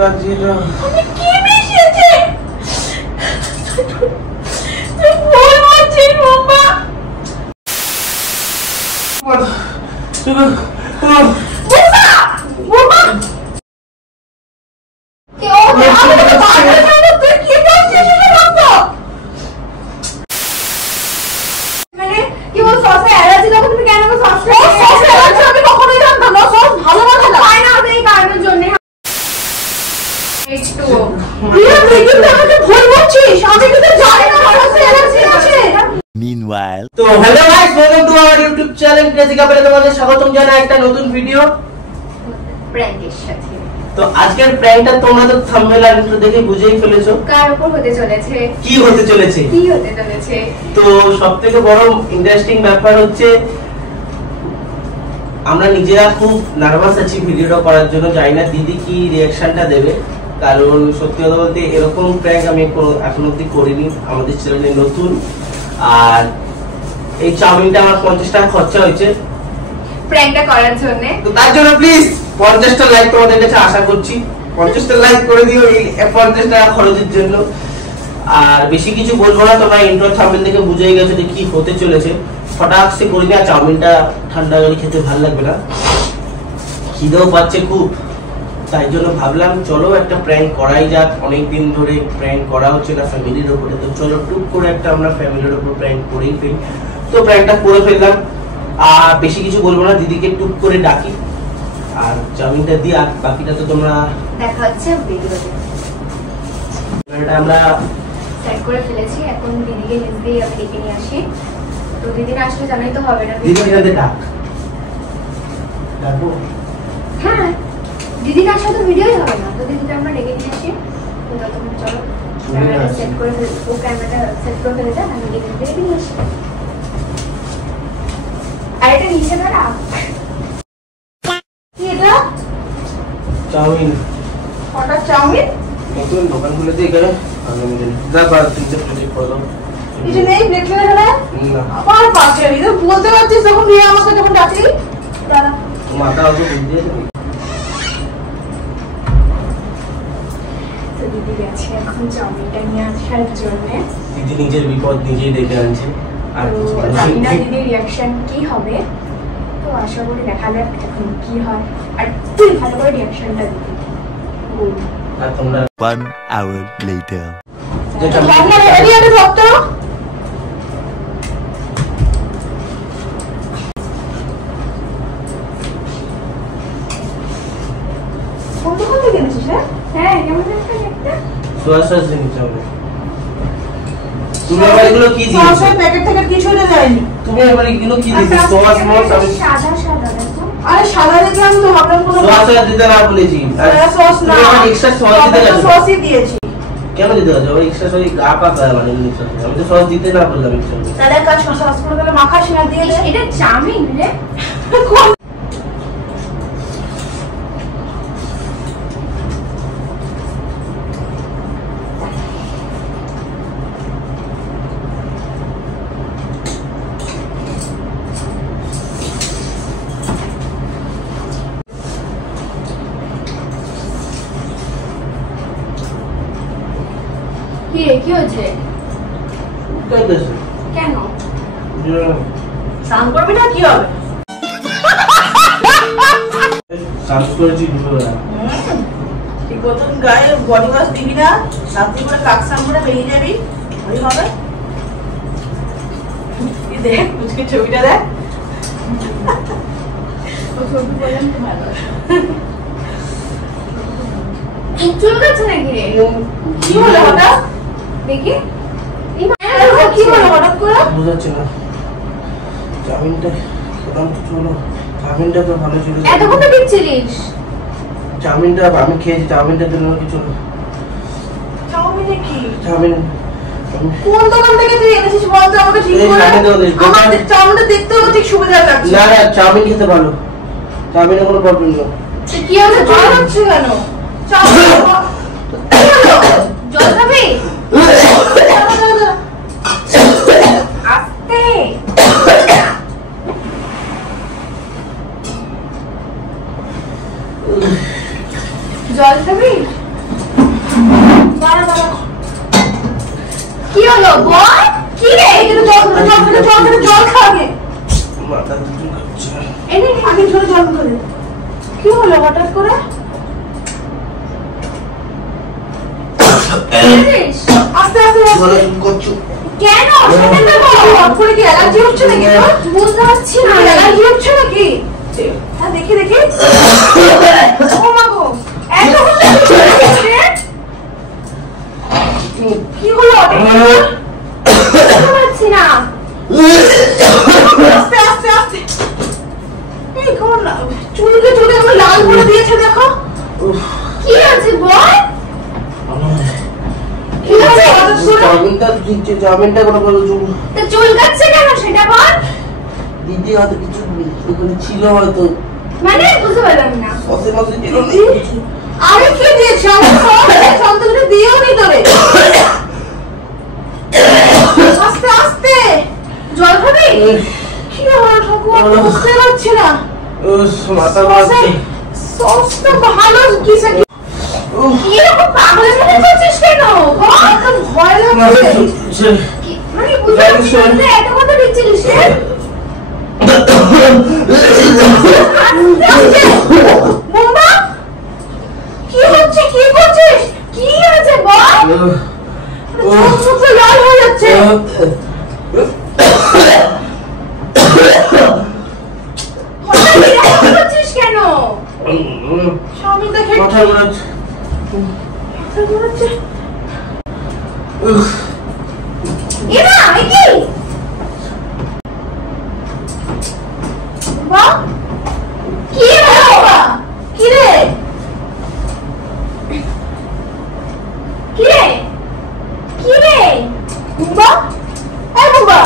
লাগছে না। আমি কি মিশিয়েছি? তুই ভুল বলছিস বাবা। বাবা কেউ আমাকে বাধা দেবে, তুই কি করছিস এটা বলতো? মানে কি বল সসে অ্যালার্জি না, তুমি কেন সস অ্যালার্জি? আমি কখনোই জানতাম না সস ভালো না খেলা হয় না এই কারণের জন্য। একটু প্রিয়া তুই কি আমাকে ভুল বলছিস? আমি কিন্তু জানি না সসে অ্যালার্জি আছে। Meanwhile, তো hello guys, welcome to our YouTube channel crazy কাপলে তোমাদের স্বাগতম জানাই একটা নতুন ভিডিও প্র্যাঙ্কের সাথে। তো আজকের প্র্যাঙ্কটা তোমরা তো থাম্বনেল আর ইন্ট্রো দেখে বুঝেই ফেলেছো কার উপর হতে চলেছে, কি হতে চলেছে। তো সবথেকে বড় ইন্টারেস্টিং ব্যাপার হচ্ছে আমরা নিজেরা খুব নার্ভাস আছি ভিডিওটা করার জন্য, জানি না দিদি কি রিঅ্যাকশনটা দেবে, কারণ সত্যি কথা বলতে এরকম প্র্যাঙ্ক আমি এখন অবধি করিনি, আমাদের চ্যানেলে নতুন। আর এই চাউমিনটা আমার 50 টাকা খরচা হয়েছে প্র্যাঙ্কটা করার জন্য, তো তার জন্য প্লিজ 50টা লাইক তোমাদের কাছে আশা করছি, 50টা লাইক করে দিও এই 50 টাকা খরচের জন্য। আর বেশি কিছু বলবো না, তোমরা ইন্ট্রো থাম্বনেল থেকে বুঝেই গেছো যে কি হতে চলেছে। ফটাক সে করি না, চাউমিনটা ঠান্ডা করে খেতে ভালো লাগবে না, খিদেও পাচ্ছে খুব, তাই জন্য ভাবলাম চলো একটা প্র্যাঙ্ক করাই যাক। অনেকদিন ধরে প্র্যাঙ্ক করা হচ্ছে না ফ্যামিলির উপরে, তো চলো টুক করে একটা আমরা ফ্যামিলির উপর প্র্যাঙ্ক করেই ফেলি। তো প্র্যাঙ্কটা করে ফেললাম, আর বেশি কিছু বলবো না, দিদিকে টুক করে ডাকি আর চাউমিনটা দিই, আর বাকিটা তো তোমরা দেখা হচ্ছে ভিডিওতে। এটা আমরা সেট করে ফেলেছি, এখন দিদিকে নিজ দিয়ে আমি ডেকে নিয়ে আসি। তো দিদি না আসলে জানাই তো হবে না। দিদি এটাতে ডাকবো। হ্যাঁ দিদি না আসলে তো ভিডিওই হবে না, তো দিদিকে আমরা ডেকে নিয়ে আসি। তো ততক্ষণ চলো ক্যামেরাটা সেট করে ফেলি, ও ক্যামেরাটা সেট করে ফেলে দেয়, আমি দিদিকে ডেকে নিয়ে আসি। আর এটা নিচে ধরা কি এটা? চাউমিন। হঠাৎ চাউমিন? নতুন দোকান খুলেছে এখানে, আমি জানি যা বাদ তিনটে প্লেট করে দাও। কিছু নেই প্লেট ফেলে দেবে না আমার পাশে আমি তো বলতে পারছিস যখন নিয়ে আমাকে যখন ডাকলি দাঁড়া মাথা অত বুদ্ধি আছে। তো দিদি গেছে এখন চাউমিনটা নিয়ে আসার জন্য। দিদি নিজের বিপদ নিজেই ডেকে আনছে, আর তো কিছু জানি না বলার নেই। দিদির রিয়াকশন কি হবে, তো আশা করি দেখা যাক এখন কি হয়। আর তুই ভালো করে রিয়াকশনটা দিবি। আর তোমরা 1 hour later. যেটা আপনার রেডি আছে ভক্ত? কোন দোকান থেকে এনেছিস? হ্যাঁ কেমন একটা সোয়া সস নিতে হবে। তুমি আবার এগুলো কি দিয়েছো? সসের প্যাকেট থেকে কিছু না দেয়নি। তুমি আবার এগুলো কি দিয়েছো? সোয়া সস আমি সাদা সাদা দেখো। আরে সাদা দেখলাম তো ভাবলাম কোনো সোয়া সস দিতে না বলেছি। আর সোয়া সস না, তুমি আবার এক্সট্রা সস দিতে গেছো। সসই দিয়েছি। কেন দিতে গেছো? আবার এক্সট্রা সস গা পাকা মানে এমনি সস। আমি তো সস দিতে না বললাম এক্সট্রা। তাহলে কাজ সস করে তাহলে মাখাস না দিয়ে দে। এটা চাউমিন রে। কি হয়েছে? কেটেছো? কেন? স্নান করবি না কি হবে? স্নান করেছি দুপুরবেলা। এই প্রথম গায়ে বডি ওয়াশ দিবি না, রাত্রি করে কাকসাম করে বেরিয়ে যাবি, ওই হবে। এই দেখ মুচকি ছবিটা দেখ। ও ছবি বলেন তো ভালো। চুল কাটছে নাকি রে? কি হলো হঠাৎ? দেখি এই কি হলো হঠাৎ করে? বুঝাচ্ছে না। চাউমিনটা খেলাম তো চলো। চাউমিনটা তো ভালো ছিল। এতক্ষণ তো দিচ্ছিলিস। চাউমিনটা আমি খেয়েছি, চাউমিনটা দিল কিছু না। চাউমিনে কি? চাউমিন কোন দোকান থেকে তুই এনেছিস বলতো আমাকে ঠিক এই করে? সামনে দোকানে, দোকান- আমার চাউমিনটা দেখতেও ঠিক সুবিধা লাগছে। না না, চাউমিন খেতে ভালো, চাউমিনে কোনো প্রবলেম নেই। কি হলো? জ্বর হচ্ছে কেন? চাউমিন জল খাবি? আস্তে জল খাবি? দাঁড়া দাঁড়া কি হলো বল? কি রে? এখানে জল খাবে মাথা দুটো করছে। এনে আগে জল করে কি হলো হঠাৎ করে আস্তে আস্তে গলা শুরু করছো। কেন? সেটা তো বল। হঠাৎ করে কি অ্যালার্জি হচ্ছে নাকি তোর? বুঝতে পারছি না। অ্যালার্জি হচ্ছে নাকি? হ্যাঁ দেখি ও মা গো এত হচ্ছে কি হলো বুঝতে পারছি না। আস্তে আস্তে আস্তে এই কোন চুলকে আমার লাল করে দিয়েছে দেখো কি আছে বল? কি আছে? জামিনটা কোনো ভালো চুল তো চুলকাচ্ছে কেন সেটা বল? দিদি হয়তো কিছু ওখানে ছিল হয়তো মানে বুঝতে পারলাম না। সসে মসে ছিল না। আরে কি দিয়েছে আমার সন্তানকে দিয়েও নি তোরে আস্তে আস্তে জল খাবি কি হলো ঠাকুর বুঝতে পারছি না মাথা ঘুরছে। সসটা ভালো কিসে এরকম পাগলের মতো করছিস কেন? বল। একদম ভয় মাথা লাগছে ঘুরছে। মানে বুঝতে পারছি না যে এত কথা দিচ্ছিলিস রে। বোমা কি হচ্ছে কি করছিস কি হয়েছে বল? চোখ লাল হয়ে যাচ্ছে হঠাৎ এরকম করছিস কেন? স্বামী দেখে মাথা ঘুরাচ্ছে। এরা এ কি? বাবা কি হলো? কি রে কি রে? কি রে? বাবা এই বাবা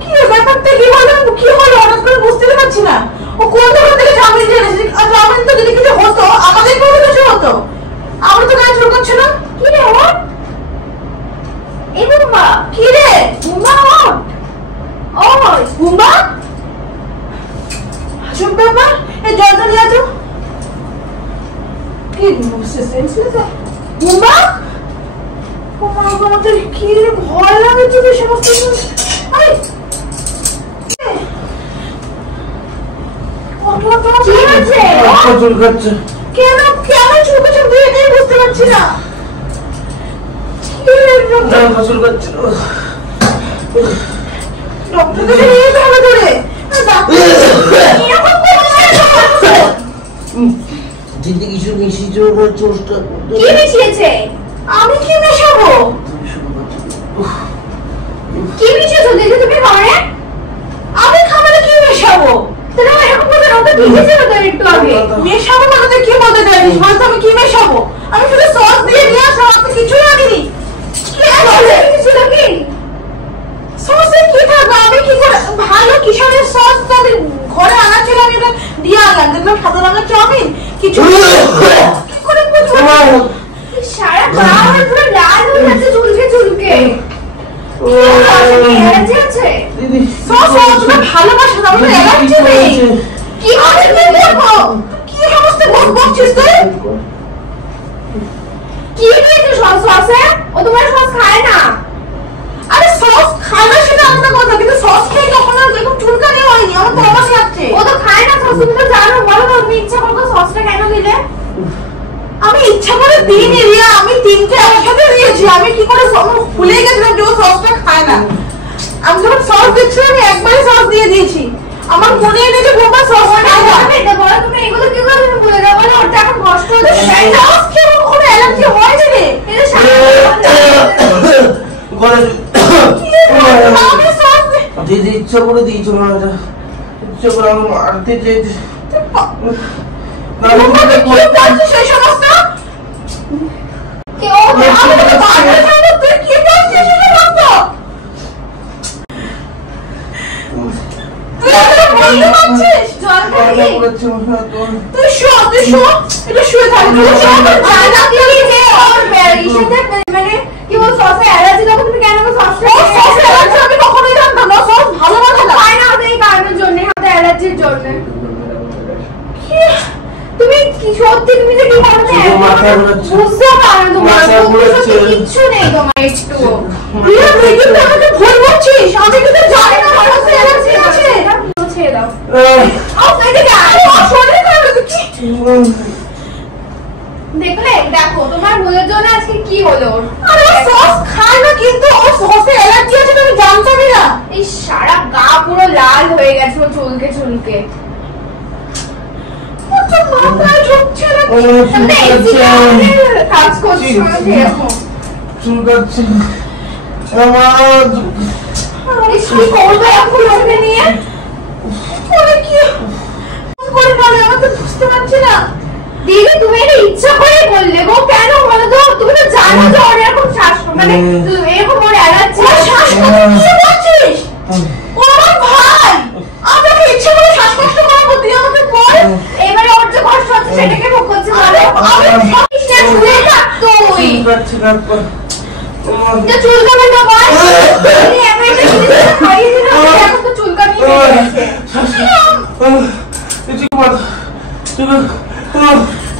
কি রে ব্যাপারটা কি হলো হঠাৎ করে বুঝতে পারছি না ও কোন দোকান থেকে জামিন জেনেছে আর জামিন তো যদি কিছু হতো আমাদের কোনো কিছু হতো আমরা তো গায়ে চুল করছে না কি রে ও? এই বুম্বা কি রে বুম্বা ও বুম্বা আসল ব্যাপার এই জলটা নিয়ে আসো কি সেন্সলেস বুম্বা ও মা গো আমাদের কি রে ভয় লাগছে যে সমস্ত আরে কি হয়েছে? মাথা চুল খাচ্ছে। কেন চুলকে চুল দিয়ে নেই বুঝতে পারছি না কি রে মাথা চুল খাচ্ছে। ডক্টর কাছে নিয়ে যেতে হবে তোরে এরকম করছিস? দিদি কিছু মিশিয়েছে ওর চোখটা। কি মিশিয়েছে? আমি কি মেশাবো কি মিশিয়েছো দেখে তুমি ঘরে? আমি খাবারে কি মেশাবো তোরা এরকম করে ওটা ভিজেছিল তো একটু আগে। মেশাবো মানে তুই কি বলতে চাইছিস বলতো আমি কি মেশাবো আমি শুধু সস দিয়ে নিয়ে আসলাম আপনি কিছুই আনিনি কি আছে কিছু নাকি? সসে কি থাকবে আমি কি করে ভালো কিশোরের সস তো আমি ঘরে আনা ছিল আমি এটা দিয়ে আনলাম দেখলাম সাদা রঙের চাউমিন কিছু কি করে বুঝবো সারা গা পুরো লাল হয়ে যাচ্ছে চুলকে। অ্যালার্জি আছে? দিদি সস অতটা ভালোবাসা না আমার অ্যালার্জি নেই কি হচ্ছে? কি করবো কি সমস্ত বকছিস তুই কি দিয়েছো সসে? ও তোমার সস খায় না। আরে সস খায় না সেটা আলাদা কথা কিন্তু সস খেয়ে কখনো এরকম চুলকানি হয়নি আমার তো অবাক লাগছে ও তো খায় না সস, তুমি তো জানো। বলো তো তুমি ইচ্ছা করো সসটা কেন দিলে? আমি ইচ্ছা করে দিইনি রিয়া আমি তিনটে একসাথে দিয়েছি আমি কি করে ভুলে গেছিলাম যে ও সসটা খায় না আমি যখন সস দিচ্ছি আমি একবারই সস দিয়ে দিয়েছি আমার মনে নেই যে বোমা সস খায় না এটা বলো তুমি এগুলো কি করে তুমি ভুলে যাবো? বলো ওটা এখন কষ্ট হচ্ছে। সস খেয়ে কখনো অ্যালার্জি হয় না রে এটা সারা গলা আমি সস দিদি ইচ্ছা করে দিয়েছো না এটা ইচ্ছা করে আমার মারতে চাইছে। কি করছিস সেই সমস্ত কেউ আমি তো বারবার বলবো, তুই কি করছিস সেই সমস্ত তুই আমাকে বলতে পারছিস জল খাবি? তুই শো এটা শুয়ে থাক তুই শো জানা কি যে ওর ইসেতে মানে কি বল সসে অ্যালার্জি তখন তুমি কেন সসটা ও সস অ্যালার্জি আমি কখনোই জানতাম না সস ভালো লাগে না খায় না ওদের এই কারণের জন্য, ওদের অ্যালার্জির জন্য। তুমি কি কি সত্যি তুমি যে কি করতে বুঝতে পারো তোমার কিচ্ছু নেই তোমার একটু প্রিয়া তুই কিন্তু আমাকে ভুল বলছিস আমি কিন্তু জানি না আমার কাছে এলার্জি আছে ছেড়ে দাও এদিকে আরে শরীরে কারো কি দেখলে দেখো তোমার ভুলের জন্য আজকে কি হলো আরে ও সস খায় না কিন্তু ও সসে অ্যালার্জি আছে তুমি জানতামই না এই সারা গা পুরো লাল হয়ে গেছে ও চুলকে চুলকে ও তো মাথায় ঢুকছে না কাজ করছি এরকম চুলকাচ্ছে কি করবে এখন ওকে নিয়ে ওরে কি করে বলে আমি তো বুঝতে পারছি না দিদি তুমি এটা ইচ্ছা করে বললে গো কেন বলো তো তুমি তো জানো যে ওর এরকম শ্বাস মানে এরকম ওর অ্যালার্জি কি বলছিস ও আমার ভাই আমাকে ইচ্ছে করে শ্বাসকষ্ট করাবো তুই আমাকে বল এবারে ওর যে কষ্ট হচ্ছে সেটাকে ভোগ করছে বলো আমি না শুনে থাক তুই চুলকাবে তো বল তুমি এমনি খাইয়ে দিলে এখন তো চুলকানি হয়ে গেছে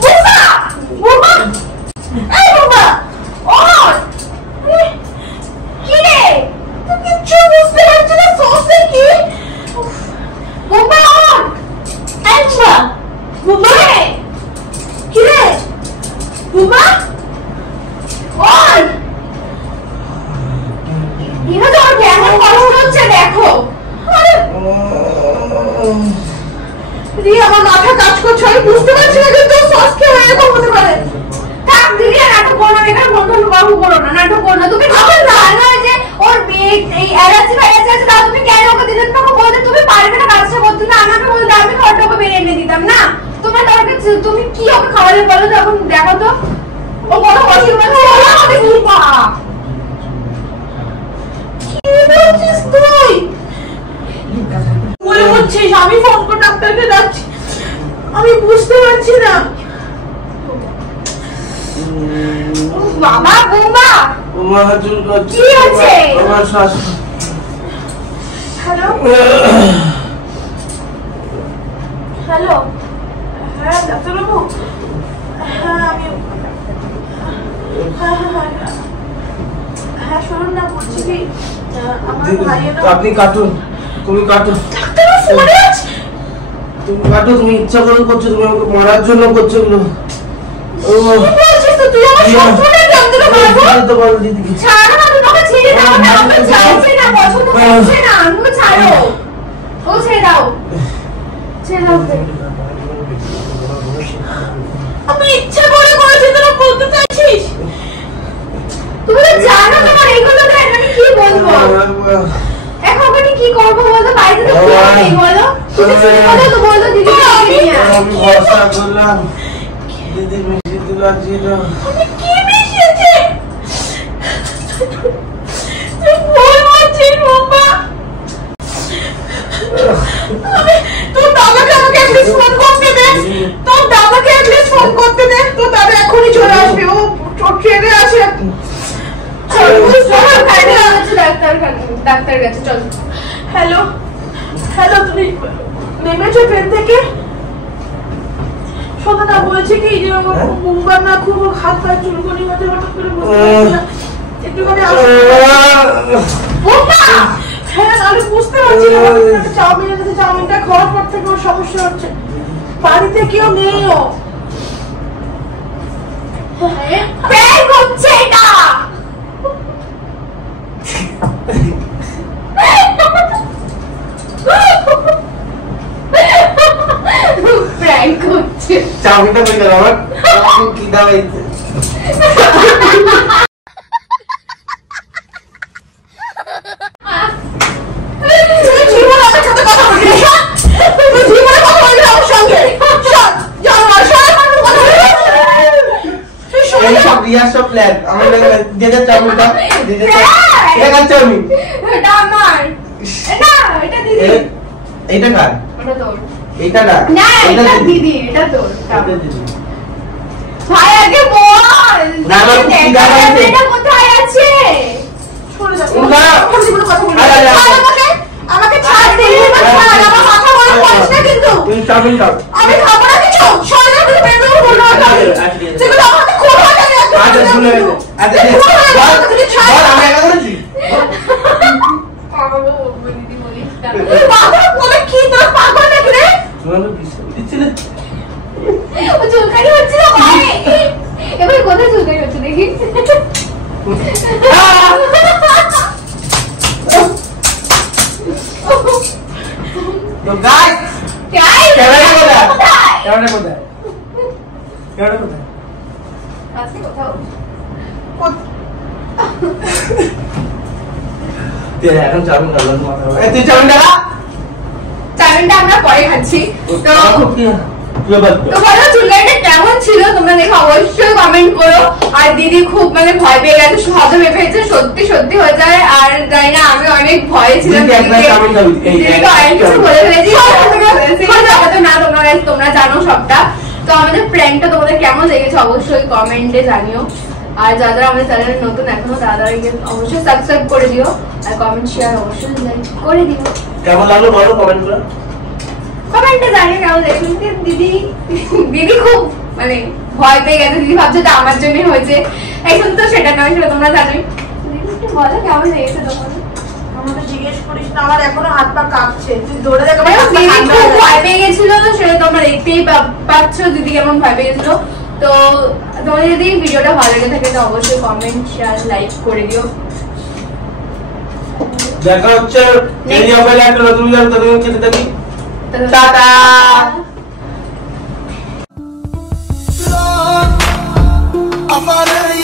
বুবা বুবা এই বাবা ওর কি রে তুই কিচ্ছু বুঝতে পারছিস না সসে কি বুবা ওর আচ্ছা বুবা কি রে বুবা ওর ইনো তো ওর কেমন কষ্ট হচ্ছে দেখো রিয়া আমার মাথা কাজ করছে আমি বুঝতে পারছি না যে তোর সস কে এরকম হতে পারে থাক দিদি নাটক করো না এখানে বন্ধন বাবু করো না নাটক করো না তুমি আমার জানো যে ওর মেয়ে এই অ্যালার্জি ফাইলার্জি আছে তা তুমি কেন ওকে দিলে তোমাকে বলতে তুমি পারবে না কাজটা করতে তুমি আমাকে বলতে আমি খাওয়াটা ওকে বেরিয়ে এনে দিতাম না তোমার দরকার তুমি কি ওকে খাওয়ালে বলো তো এখন দেখো তো ও কোনো কথা বলছে না আমাকে কি পা কি বলছিস তুই বলে বলছিস আমি ফোন করে ডাক্তারকে ডাকছি আমি বুঝতে পারছি না বাবা বুমা কি হচ্ছে হ্যালো হ্যালো হ্যাঁ ডাক্তারবাবু হ্যাঁ আমি হ্যাঁ শুনুন না বলছি কি আমার ভাইয়ের আপনি কাটুন তুমি কাটো ডাক্তারবাবু ফোনে আছে তুমি কাটো তুমি ইচ্ছা করে করছো তুমি আমাকে মারার জন্য করছো এগুলো কি বলছিস তো তুই আমার সম্পূর্ণ যন্ত্রণা করবো তো বল দিদি ছাড়ো না তুমি ওকে ছেড়ে দাও না আমার চাইছে না পছন্দ করছে না আমাকে ছাড়ো ও ছেড়ে দাও ওকে। আমি ইচ্ছা করে করেছি তোরা বলতে চাইছিস তুমি তো জানো তোমার এইগুলো তো আমি কি বলবো এখন আমি কি করবো বলতো বাড়িতে তো কেউ নেই বলো তুমি শুনে বলো তো বলো দিদি আমি ভরসা করলাম দিদি মিশিয়ে দিল আজকে আমি কি মিশিয়েছি তুই ভুল বলছিস বাবা আমি তোর দাদাকে আমাকে একটু ফোন করতে দে তোর দাদাকে একটু ফোন করতে দে তোর দাদা এখনই চলে আসবে ও ট্রেনে আছে ডাক্তার কাছে চল হ্যালো হ্যালো তুমি নেমেছো ট্রেন থেকে শোনো না বলছি কি যে মুম্বার না খুব হাত পা চুলকনি মতো হঠাৎ করে একটুখানি হ্যাঁ আমি বুঝতে পারছি না চাউমিন এনেছে চাউমিনটা খাওয়ার পর থেকে ওর সমস্যা হচ্ছে বাড়িতে কেউ নেই ও প্র্যাঙ্ক হচ্ছে এটা প্র্যাঙ্ক হচ্ছে চাউমিনটা হয়ে গেল আমার কি দাও হয়েছে রিয়ার সব প্ল্যান আমার যেটা চাউমিনটা এটা কার চাউমিন এটা আমার না এটা দিদি এইটা কার এটা তোর এইটা না না এটা দিদি এটা তোর এটা দিদি ভাই আগে বল না, আমার খুব খিদা পেয়েছে। এটা কোথায় আছে না। আরে, আরে, আরে। আমাকে ছাড় দিবি না ছাড় আমার মাথা বড় করিস না কিন্তু তুমি চাউমিন দাও আমি খাবো না কিছু সরে তোমাকে মেরে দেবো বললো না যেগুলো আমাকে কোনো জানি আচ্ছা শুনে আচ্ছা আমি একা করেছি দিদি বলিস না। তুই পাগল বলে কি তোর পাগল নাকি রে তোমার বিষয় দিচ্ছিলে ও চুলকানি হচ্ছিল হয় এবার কোথায় চুলকানি হচ্ছে দেখি তো গাইস ক্যামেরা কোথায় ক্যামেরা কোথায় ক্যামেরা কোথায় আজকে কোথাও তুই এখন চাউমিন খাবো মাথা তুই চাউমিন টাকা চাউমিনটা আমরা পরে খাচ্ছি তো তুই বল তো বলো চুলকানিটা কেমন ছিল তোমরা দেখে অবশ্যই কমেন্ট করো আর দিদি খুব মানে ভয় পেয়ে গেছে শব্দ ভেবেছে সত্যি সত্যি হয়ে যায় আর জানি না আমি অনেক ভয়ে ছিলাম দিদি একবার চাউমিন খাবি দিদিকে অনেক কিছু বলে ফেলেছি হয়তো না তোমরা জানো সবটা তো আমাদের প্র্যাঙ্কটা তোমাদের কেমন লেগেছে অবশ্যই কমেন্টে জানিও আর যারা আমাদের চ্যানেলে নতুন এখনো তারা অবশ্যই সাবস্ক্রাইব করে দিও আর কমেন্ট শেয়ার অবশ্যই লাইক করে দিও কেমন লাগলো বলো কমেন্ট করে কমেন্টে জানিয়ে কেমন দেখুন দিদি দিদি খুব মানে ভয় পেয়ে গেছে দিদি ভাবছে এটা আমার জন্যই হয়েছে এখন তো সেটা নয় সেটা তোমরা জানোই দিদি একটু বলো কেমন লেগেছে তোমার আমাকে জিজ্ঞেস করিস না আমার এখনো হাত পা কাঁপছে তুই দৌড়ে দেখ দিদি খুব ভয় পেয়ে গেছিল তো সেটা তোমরা দেখতেই পাচ্ছ দিদি কেমন ভয় পেয়ে গেছিল তো তোমাদের যদি ভিডিওটা ভালো লেগে থাকে তো অবশ্যই কমেন্ট শেয়ার লাইক করে দিও দেখা হচ্ছে এই মোবাইল একটা নতুন ভিডিও ততক্ষণ খেতে থাকি টাটা I